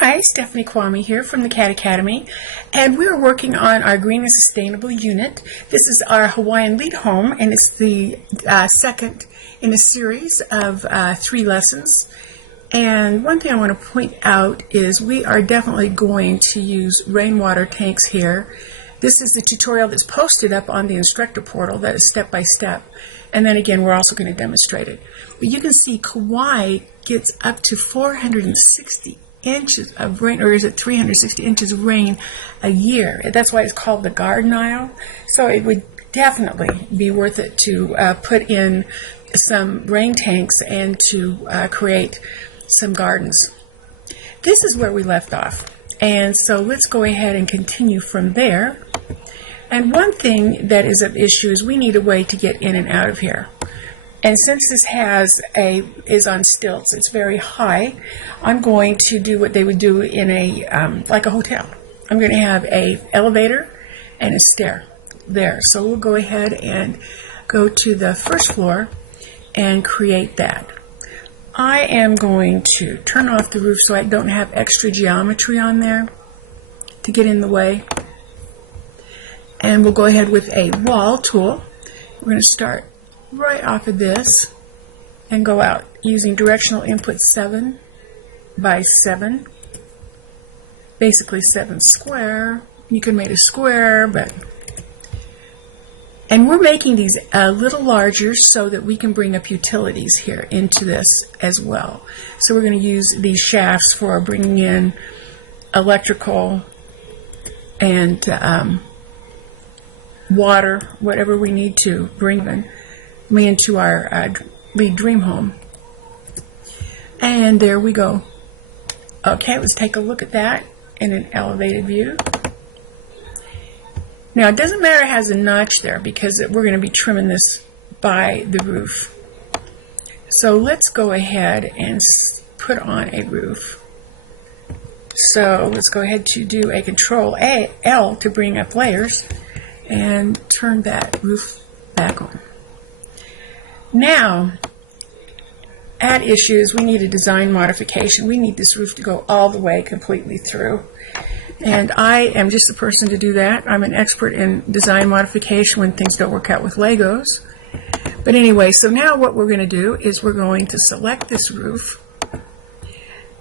Hi, Stephanie Kwame here from the CAD Academy, and we're working on our Green and Sustainable unit. This is our Hawaiian lead home, and it's the second in a series of 3 lessons. And one thing I want to point out is we are definitely going to use rainwater tanks here. This is the tutorial that's posted up on the instructor portal that is step by step. And then again, we're also going to demonstrate it. But you can see Kauai gets up to 460 inches of rain, or is it 360 inches of rain a year? That's why it's called the garden aisle. So it would definitely be worth it to put in some rain tanks and to create some gardens. This is where we left off, and so let's go ahead and continue from there. And one thing that is of issue is we need a way to get in and out of here. And since this is on stilts, it's very high, I'm going to do what they would do in like a hotel. I'm going to have a elevator and a stair there. So we'll go ahead and go to the first floor and create that. I am going to turn off the roof so I don't have extra geometry on there to get in the way. And we'll go ahead with a wall tool. We're going to start right off of this and go out using directional input 7 by 7, basically 7 square. You can make a square, and we're making these a little larger so that we can bring up utilities here into this as well. So we're going to use these shafts for bringing in electrical and water, whatever we need to bring into our lead dream home. And there we go. Okay, let's take a look at that in an elevated view. Now it doesn't matter it has a notch there because we're going to be trimming this by the roof. So let's go ahead and put on a roof. So let's go ahead to do a Control-L to bring up layers and turn that roof back on. Now, at issues, we need a design modification. We need this roof to go all the way completely through. And I am just the person to do that. I'm an expert in design modification when things don't work out with Legos. But anyway, so now what we're going to do is we're going to select this roof.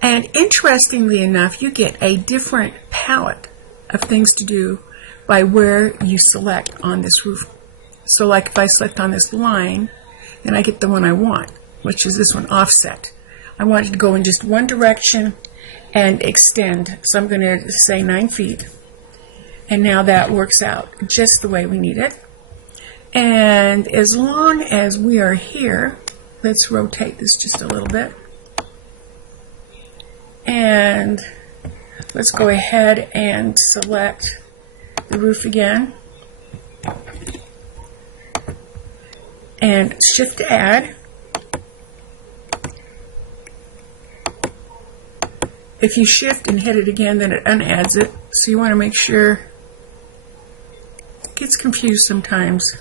And interestingly enough, you get a different palette of things to do by where you select on this roof. So like if I select on this line, then I get the one I want, which is this one, offset. I want it to go in just one direction and extend. So I'm going to say 9 feet. And now that works out just the way we need it. And as long as we are here, let's rotate this just a little bit. And let's go ahead and select the roof again. And shift to add. If you shift and hit it again, then it unadds it. So you want to make sure. It gets confused sometimes.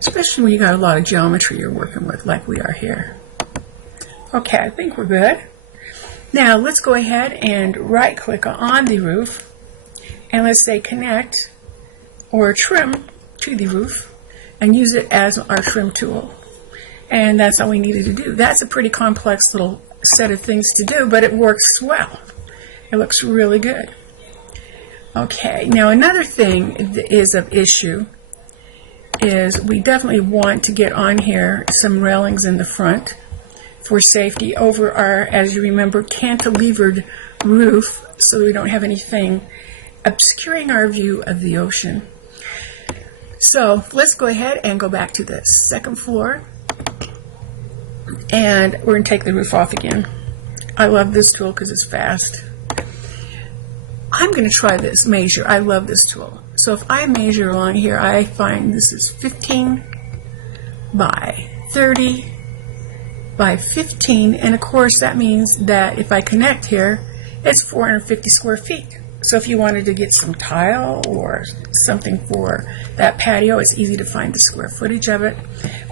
Especially when you got a lot of geometry you're working with, like we are here. Okay, I think we're good. Now let's go ahead and right click on the roof. And let's say connect or trim to the roof and use it as our trim tool. And that's all we needed to do. That's a pretty complex little set of things to do, but it works well. It looks really good. Okay, now another thing that is of issue is we definitely want to get on here some railings in the front for safety over our, as you remember, cantilevered roof so we don't have anything obscuring our view of the ocean. So let's go ahead and go back to the second floor, and we're going to take the roof off again. I love this tool because it's fast. I'm going to try this measure. I love this tool. So if I measure along here, I find this is 15 by 30 by 15, and of course that means that if I connect here, it's 450 square feet. So if you wanted to get some tile or something for that patio, it's easy to find the square footage of it,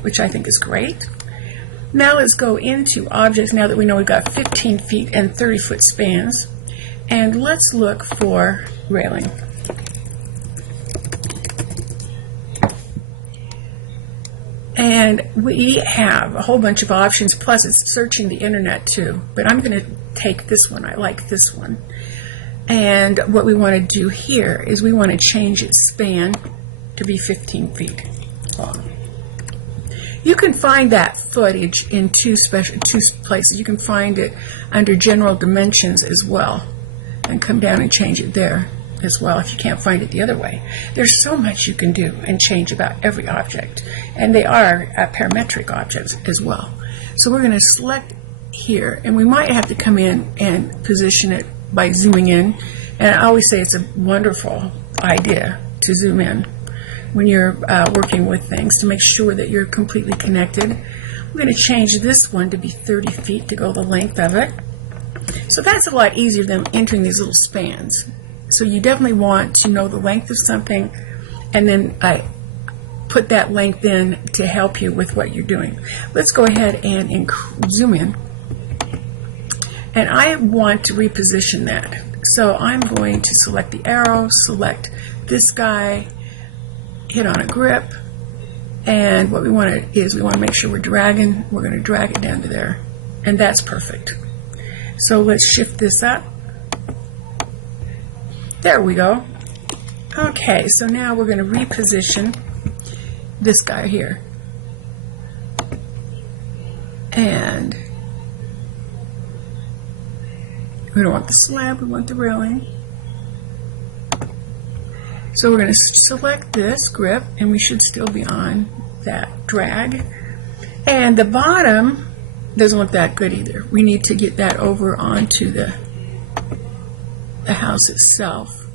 which I think is great. Now let's go into objects now that we know we've got 15 feet and 30-foot spans. And let's look for railing. And we have a whole bunch of options, plus it's searching the internet too. But I'm going to take this one. I like this one. And what we want to do here is we want to change its span to be 15 feet long. You can find that footage in two places. You can find it under general dimensions as well and come down and change it there as well if you can't find it the other way. There's so much you can do and change about every object, and they are parametric objects as well. So we're going to select here, and we might have to come in and position it by zooming in, and I always say it's a wonderful idea to zoom in when you're working with things to make sure that you're completely connected. We're going to change this one to be 30 feet to go the length of it. So that's a lot easier than entering these little spans. So you definitely want to know the length of something, and then put that length in to help you with what you're doing. Let's go ahead and zoom in. And I want to reposition that. So I'm going to select the arrow, select this guy, hit on a grip, and what we want to is we want to make sure we're dragging. We're going to drag it down to there, and that's perfect. So let's shift this up. There we go. Okay, so now we're going to reposition this guy here. And we don't want the slab, we want the railing. So we're going to select this grip, and we should still be on that drag. And the bottom doesn't look that good either. We need to get that over onto the house itself.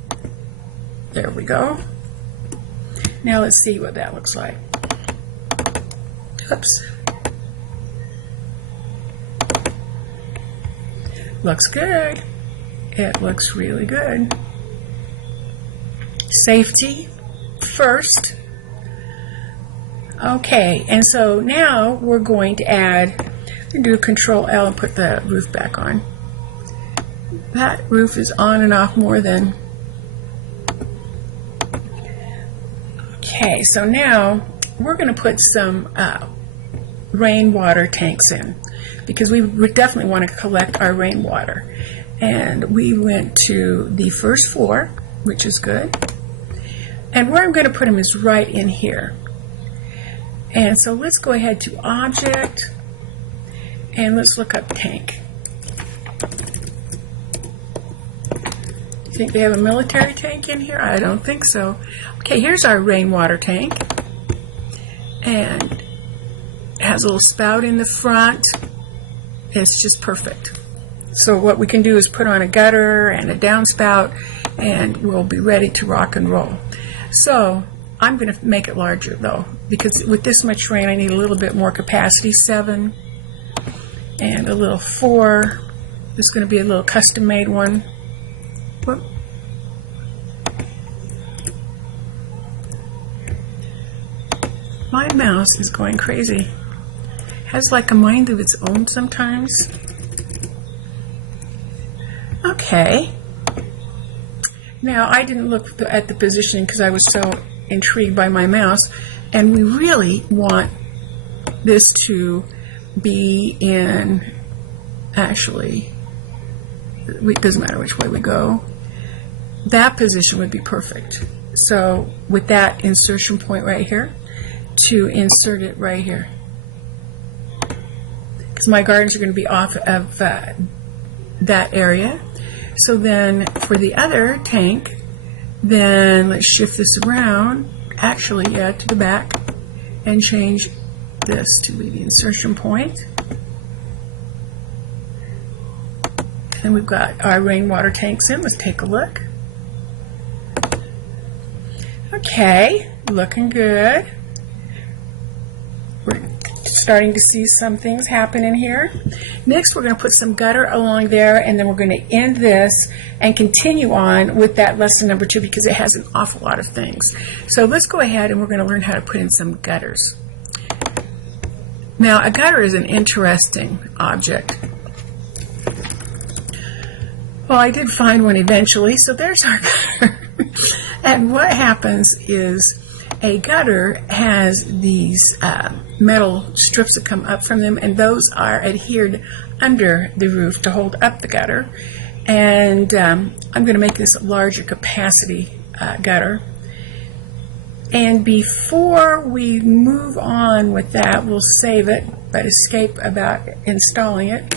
There we go. Now let's see what that looks like. Oops. Looks good. It looks really good. Safety first. Okay, and so now we're going to add, do Control L and put the roof back on. That roof is on and off more than. Okay, so now we're going to put some rainwater tanks in, because we definitely want to collect our rainwater. And we went to the first floor, which is good. And where I'm going to put them is right in here. And so let's go ahead to Object, and let's look up tank. Think they have a military tank in here? I don't think so. Okay, here's our rainwater tank. And it has a little spout in the front. It's just perfect. So what we can do is put on a gutter and a downspout, and we'll be ready to rock and roll. So I'm going to make it larger though, because with this much rain I need a little bit more capacity, 7 and a little 4. This is going to be a little custom made one. Whoop. My mouse is going crazy. Has like a mind of its own sometimes. Okay. Now I didn't look at the positioning because I was so intrigued by my mouse, and we really want this to be in, actually, it doesn't matter which way we go. That position would be perfect. So with that insertion point right here, to insert it right here. Because my gardens are going to be off of that area. So then for the other tank, then let's shift this around, actually, yeah, to the back, and change this to be the insertion point. And we've got our rainwater tanks in. Let's take a look. Okay, looking good. We're starting to see some things happen in here. Next, we're going to put some gutter along there, and then we're going to end this and continue on with that lesson number 2, because it has an awful lot of things. So let's go ahead and we're going to learn how to put in some gutters. Now, a gutter is an interesting object. Well, I did find one eventually, so there's our gutter. And what happens is a gutter has these metal strips that come up from them, and those are adhered under the roof to hold up the gutter. And I'm going to make this a larger capacity gutter. And before we move on with that, we'll save it, but escape about installing it.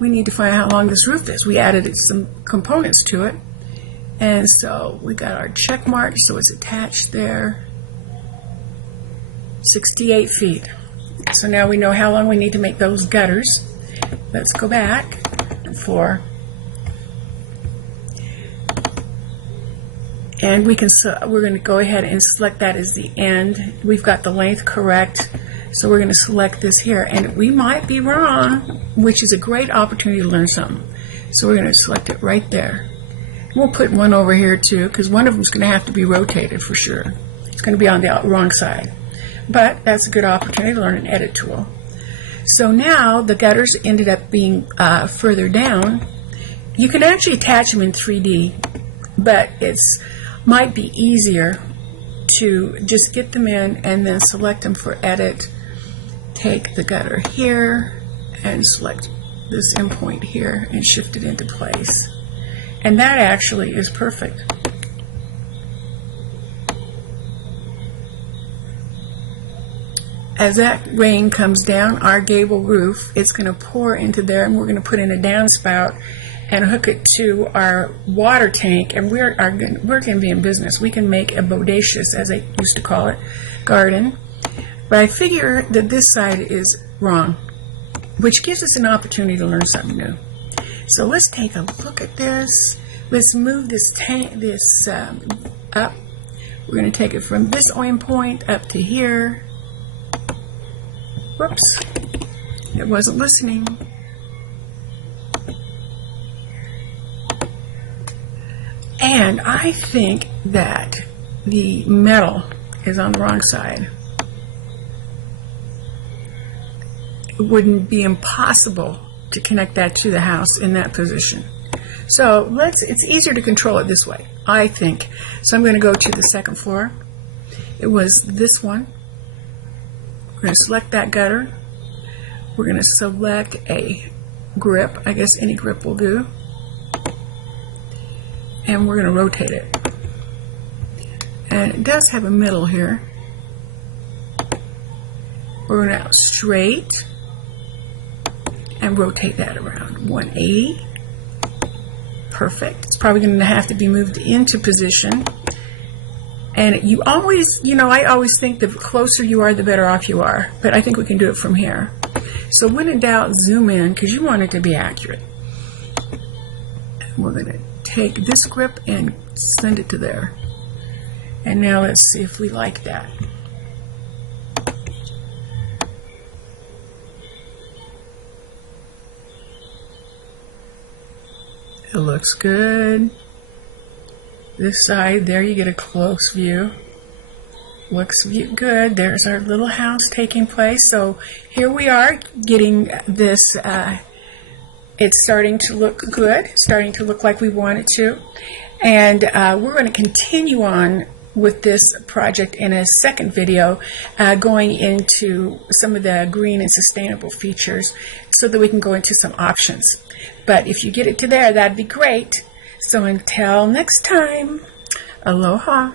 We need to find out how long this roof is. We added some components to it. And so we got our check mark, so it's attached there. 68 feet. So now we know how long we need to make those gutters. Let's go back for, and we're going to go ahead and select that as the end. We've got the length correct, so we're going to select this here, and we might be wrong, which is a great opportunity to learn something. So we're going to select it right there. We'll put one over here too, because one of them is going to have to be rotated for sure. It's going to be on the wrong side. But that's a good opportunity to learn an edit tool. So now the gutters ended up being further down. You can actually attach them in 3D, but it's might be easier to just get them in and then select them for edit. Take the gutter here and select this endpoint here and shift it into place. And that actually is perfect. As that rain comes down our gable roof, it's going to pour into there, and we're going to put in a downspout and hook it to our water tank, and we're going to be in business. We can make a bodacious, as they used to call it, garden. But I figure that this side is wrong, which gives us an opportunity to learn something new. So let's take a look at this. Let's move this tank, up. We're going to take it from this end point up to here. Whoops, it wasn't listening. And I think that the metal is on the wrong side. It wouldn't be impossible to connect that to the house in that position. So it's easier to control it this way, I think. So I'm going to go to the second floor. It was this one. We're going to select that gutter. We're going to select a grip. I guess any grip will do. And we're going to rotate it. And it does have a middle here. We're going to straight and rotate that around 180. Perfect. It's probably going to have to be moved into position. And you always, I always think the closer you are, the better off you are. But I think we can do it from here. So when in doubt, zoom in, because you want it to be accurate. We're going to take this grip and send it to there. And now let's see if we like that. It looks good. This side, there you get a close view. Looks good. There's our little house taking place. So here we are getting this, it's starting to look good, starting to look like we want it to. And we're going to continue on with this project in a second video, going into some of the green and sustainable features so that we can go into some options. But if you get it to there, that'd be great. So until next time, aloha.